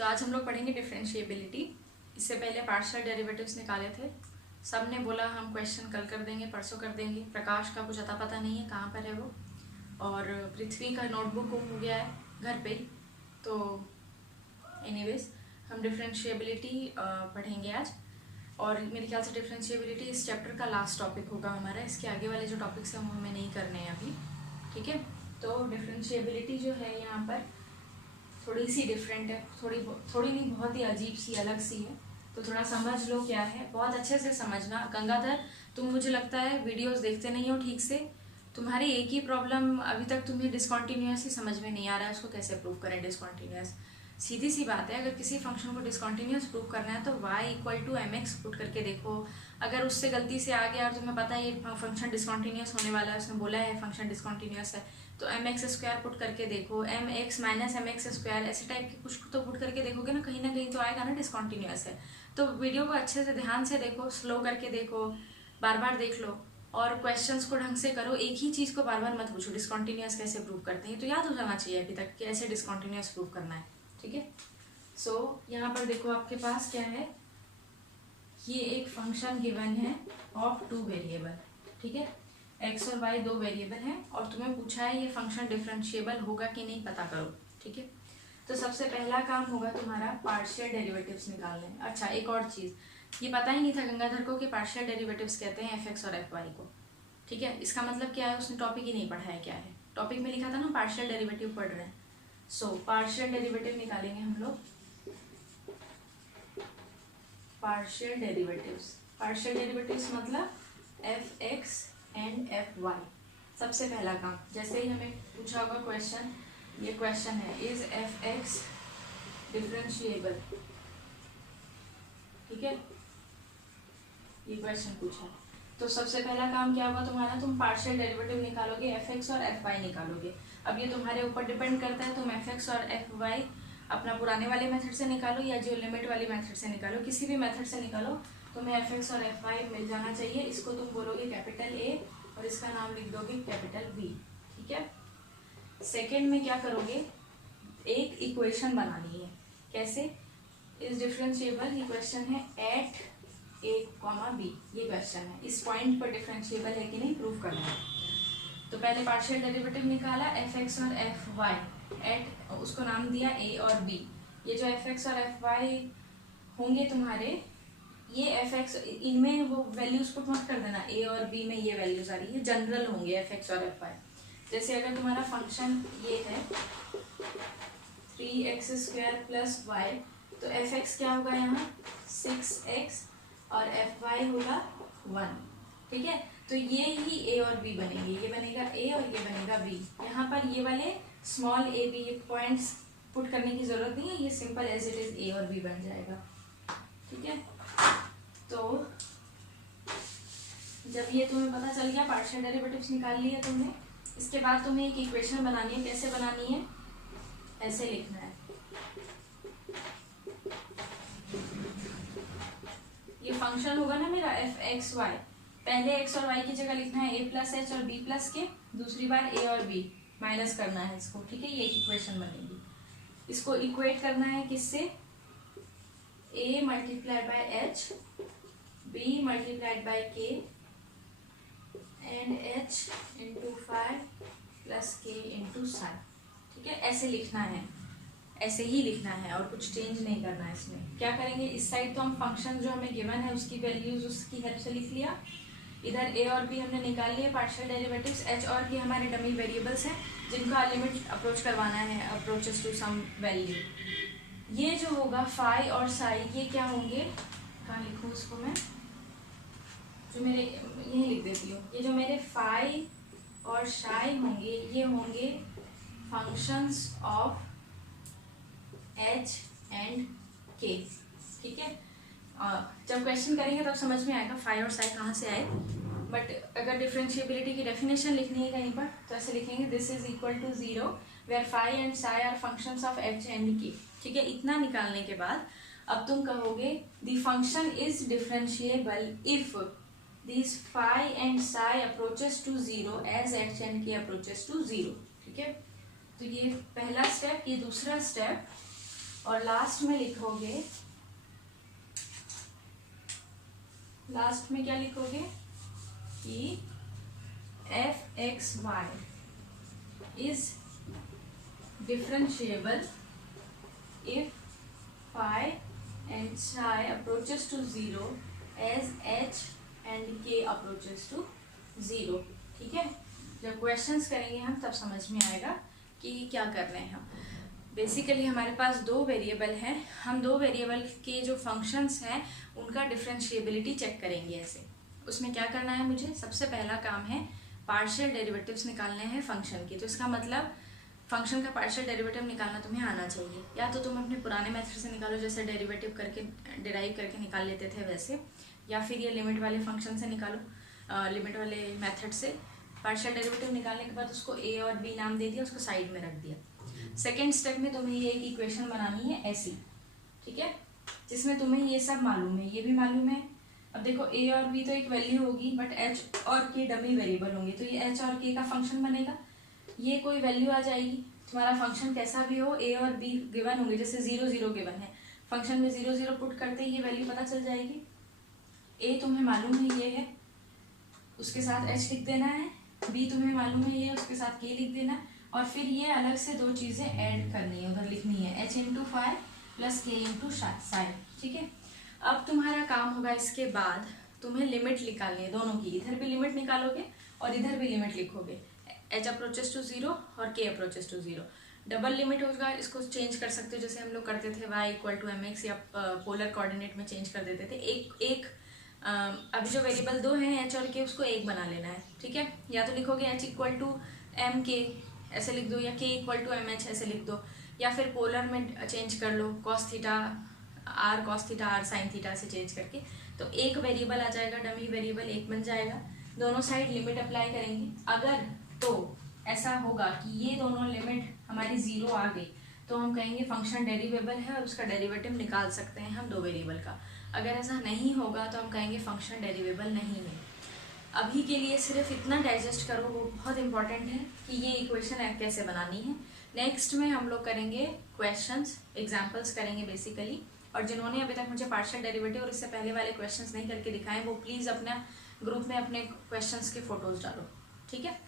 तो आज हम लोग पढ़ेंगे डिफरेंशिएबिलिटी। इससे पहले पार्शियल डेरिवेटिव्स निकाले थे। सब ने बोला हम क्वेश्चन कल कर देंगे, परसों कर देंगे। प्रकाश का कुछ अता पता नहीं है कहाँ पर है वो, और पृथ्वी का नोटबुक गुम हो गया है घर पे ही। तो एनीवेज हम डिफरेंशिएबिलिटी पढ़ेंगे आज, और मेरे ख्याल से डिफरेंशिएबिलिटी इस चैप्टर का लास्ट टॉपिक होगा हमारा। इसके आगे वाले जो टॉपिक्स हैं वो हमें नहीं करने हैं अभी, ठीक है। तो डिफरेंशिएबिलिटी जो है यहाँ पर थोड़ी सी डिफरेंट है, थोड़ी नहीं, बहुत ही अजीब सी, अलग सी है। तो थोड़ा समझ लो क्या है, बहुत अच्छे से समझना। गंगाधर, तुम मुझे लगता है वीडियोस देखते नहीं हो ठीक से। तुम्हारी एक ही प्रॉब्लम, अभी तक तुम्हें डिसकॉन्टीन्यूअस ही समझ में नहीं आ रहा है, उसको कैसे प्रूव करें डिसकॉन्टीन्यूअस। सीधी सी बात है, अगर किसी फंक्शन को डिसकॉन्टीन्यूअस प्रूव करना है तो y equal to mx put करके देखो। अगर उससे गलती से आ गया और तुम्हें पता है ये फंक्शन डिसकॉन्टीन्यूअस होने वाला है, उसने बोला है फंक्शन डिसकॉन्टीन्यूअस है, तो mx स्क्वायर पुट करके देखो, mx माइनस mx स्क्वायर, ऐसे टाइप के कुछ तो पुट करके देखोगे ना कहीं तो आएगा ना डिसकॉन्टीन्यूअस है। तो वीडियो को अच्छे से ध्यान से देखो, स्लो करके देखो, बार बार देख लो, और क्वेश्चंस को ढंग से करो। एक ही चीज़ को बार बार मत पूछो डिसकॉन्टीन्यूअस कैसे प्रूव करते हैं, तो याद हो जाना चाहिए अभी तक कि ऐसे डिसकॉन्टीन्यूअस प्रूव करना है, ठीक है। सो यहाँ पर देखो आपके पास क्या है, ये एक फंक्शन गिवन है ऑफ 2 वेरिएबल, ठीक है। x और y 2 वेरिएबल हैं, और तुम्हें पूछा है ये फंक्शन डिफरेंशिएबल होगा कि नहीं पता करो, ठीक है। तो सबसे पहला काम होगा तुम्हारा पार्शियल डेरिवेटिव्स निकालने। अच्छा, एक और चीज़, ये पता ही नहीं था गंगाधर को कि पार्शियल डेरिवेटिव्स कहते हैं fx और fy को, ठीक है। इसका मतलब क्या है, उसने टॉपिक ही नहीं पढ़ा है। क्या है टॉपिक में लिखा था ना, पार्शियल डेरिवेटिव पढ़ रहे हैं। सो पार्शियल डेरिवेटिव निकालेंगे हम लोग। पार्शियल डेरिवेटिव्स मतलब fx एंड fy। सबसे पहला काम, जैसे ही हमें पूछा होगा क्वेश्चन, ये क्वेश्चन है, इज fx डिफरेंशिएबल, ठीक है, ये क्वेश्चन पूछा। तो सबसे पहला काम क्या होगा तुम्हारा, तुम पार्शियल डेरिवेटिव निकालोगे, fx और fy निकालोगे। अब ये तुम्हारे ऊपर डिपेंड करता है, तुम fx और fy अपना पुराने वाले मेथड से निकालो या जो लिमिट वाली मेथड से निकालो, किसी भी मेथड से निकालो, तुम्हें fx और fy मिल जाना चाहिए। इसको तुम बोलोगे कैपिटल A और इसका नाम लिख दोगे कैपिटल B, ठीक है। सेकेंड में क्या करोगे, एक इक्वेशन बनानी है। कैसे, इस डिफरेंशिएबल, ये क्वेश्चन है एट a, b, ये क्वेश्चन है, इस पॉइंट पर डिफरेंशिएबल है कि नहीं प्रूव करना है। तो पहले पार्शियल डेरिवेटिव निकाला fx और fy एट, उसको नाम दिया a और b। ये जो fx और fy होंगे तुम्हारे, ये fx, इनमें वो वैल्यूज पुट मत कर देना, a और b में ये वैल्यूज आ रही है, जनरल होंगे fx और fy। जैसे अगर तुम्हारा फंक्शन ये है 3x स्क्वायर प्लस y, तो fx क्या होगा यहाँ 6x और fy होगा 1, ठीक है। तो ये ही a और b बनेंगे, ये बनेगा a और ये बनेगा b। यहाँ पर ये वाले small a b points put करने की जरूरत नहीं है, ये simple as it is a और b बन जाएगा, ठीक है। तो जब ये तुम्हें पता चल गया, पार्शियल डेरिवेटिव्स निकाल लिया तुमने, इसके बाद तुम्हें एक इक्वेशन बनानी है। कैसे बनानी है, ऐसे लिखना है, ये फंक्शन होगा ना मेरा fx y, पहले x और y की जगह लिखना है a प्लस एच और b प्लस के, दूसरी बार a और b माइनस करना है इसको, ठीक है। ये इक्वेशन बनेगी। इसको इक्वेट करना है किससे, a multiplied by h, b multiplied by k and h into 5 plus k into sine, ठीक है। ऐसे लिखना है, ऐसे ही लिखना है, और कुछ चेंज नहीं करना है इसमें। क्या करेंगे, इस साइड तो हम फंक्शन जो हमें गिवन है उसकी वैल्यूज उसकी हेल्प से लिख लिया, इधर a और b हमने निकाल लिए पार्शियल डेरिवेटिव्स, h और k हमारे डमी वेरिएबल्स हैं जिनका लिमिट अप्रोच करवाना है, अप्रोचेस टू सम वैल्यू। ये जो होगा फाई और साई, ये क्या होंगे, कहाँ लिखूँ इसको मैं, जो मेरे यही लिख देती हूँ, ये जो मेरे फाई और साई होंगे, ये होंगे functions of h and k, ठीक है। जब क्वेश्चन करेंगे तब समझ में आएगा फाई और साई कहाँ से आए, बट अगर डिफरेंशिएबिलिटी की डेफिनेशन लिखनी है कहीं पर तो ऐसे लिखेंगे, this is equal to 0 where phi and psi are functions of h and k, ठीक है। इतना निकालने के बाद अब तुम कहोगे the function is differentiable if this phi and psi approaches to 0 as h and k approaches to 0, ठीक है। तो ये पहला स्टेप, ये दूसरा स्टेप, और लास्ट में लिखोगे, लास्ट में क्या लिखोगे कि F X Y is differentiable if phi and psi approaches to 0 as h and k approaches to 0। ठीक है, जब क्वेश्चंस करेंगे हम तब समझ में आएगा कि क्या कर रहे हैं हम। बेसिकली हमारे पास दो वेरिएबल हैं, हम दो वेरिएबल के जो फंक्शंस हैं उनका डिफरेंशिएबिलिटी चेक करेंगे ऐसे। उसमें क्या करना है, मुझे सबसे पहला काम है पार्शियल डेरिवेटिव्स निकालने हैं फंक्शन के। तो इसका मतलब फंक्शन का पार्शियल डेरिवेटिव निकालना तुम्हें आना चाहिए, या तो तुम अपने पुराने मेथड से निकालो जैसे डेरिवेटिव करके डिराइव करके निकाल लेते थे वैसे, या फिर ये लिमिट वाले फंक्शन से निकालो, लिमिट वाले मेथड से। पार्शियल डेरिवेटिव निकालने के बाद उसको ए और बी नाम दे दिया, उसको साइड में रख दिया। सेकेंड स्टेप में तुम्हें ये एक इक्वेशन बनानी है ऐसी, ठीक है, जिसमें तुम्हें ये सब मालूम है, ये भी मालूम है। अब देखो ए और बी तो एक वैल्यू होगी, बट एच और के डमी वेरिएबल होंगे, तो ये एच और के का फंक्शन बनेगा। ये कोई वैल्यू आ जाएगी, तुम्हारा फंक्शन कैसा भी हो, ए और बी गिवन होंगे, जैसे 0 0 गिवन है, फंक्शन में 0 0 पुट करते ही ये वैल्यू पता चल जाएगी। ए तुम्हें मालूम है ये है, उसके साथ एच लिख देना है, बी तुम्हें मालूम है ये, उसके साथ के लिख देना, और फिर ये अलग से दो चीजें ऐड करनी है, उधर लिखनी है एच इंटू फाई प्लस के इंटू साइन। ठीक है, अब तुम्हारा काम होगा इसके बाद तुम्हें लिमिट निकालनी है दोनों की, इधर भी लिमिट निकालोगे और इधर भी लिमिट लिखोगे, एच अप्रोचेस टू 0 और के अप्रोचेस टू 0। डबल लिमिट होगा, इसको चेंज कर सकते हो जैसे हम लोग करते थे y equal to M X, या पोलर कोऑर्डिनेट में चेंज कर देते थे। एक अभी जो वेरिएबल दो हैं एच और के, उसको एक बना लेना है। ठीक है, या तो लिखोगे एच इक्वल टू एम के ऐसे लिख दो, या के इक्वल टू एम एच ऐसे लिख दो, या फिर पोलर में चेंज कर लो, cos theta r sine theta से चेंज करके, तो एक वेरिएबल आ जाएगा, डमी वेरिएबल एक बन जाएगा। दोनों साइड लिमिट अप्लाई करेंगे। अगर तो ऐसा होगा कि ये दोनों लिमिट हमारी 0 आ गई, तो हम कहेंगे फंक्शन डेरिवेबल है और उसका डेरिवेटिव निकाल सकते हैं हम दो वेरिएबल का। अगर ऐसा नहीं होगा तो हम कहेंगे फंक्शन डेरिवेबल नहीं है। अभी के लिए सिर्फ इतना डाइजेस्ट करो, वो बहुत इंपॉर्टेंट है कि ये इक्वेशन कैसे बनानी है। नेक्स्ट में हम लोग करेंगे क्वेश्चंस, एग्जाम्पल्स करेंगे बेसिकली। और जिन्होंने अभी तक मुझे पार्शियल डेरिवेटिव और इससे पहले वाले क्वेश्चंस नहीं करके दिखाए, वो प्लीज़ अपना ग्रुप में अपने क्वेश्चंस के फोटोज डालो। ठीक है।